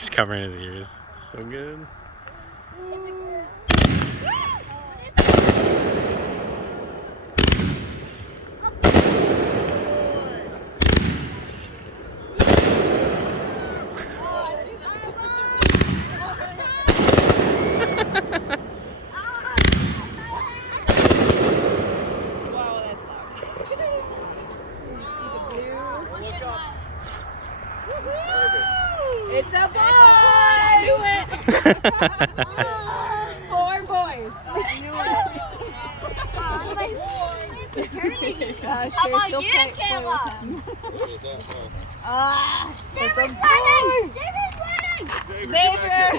He's covering his ears. So good. It's a boy! I knew it! 4 boys. How about you, Kayla? It's a Xavier's running! Xavier's running! Xavier!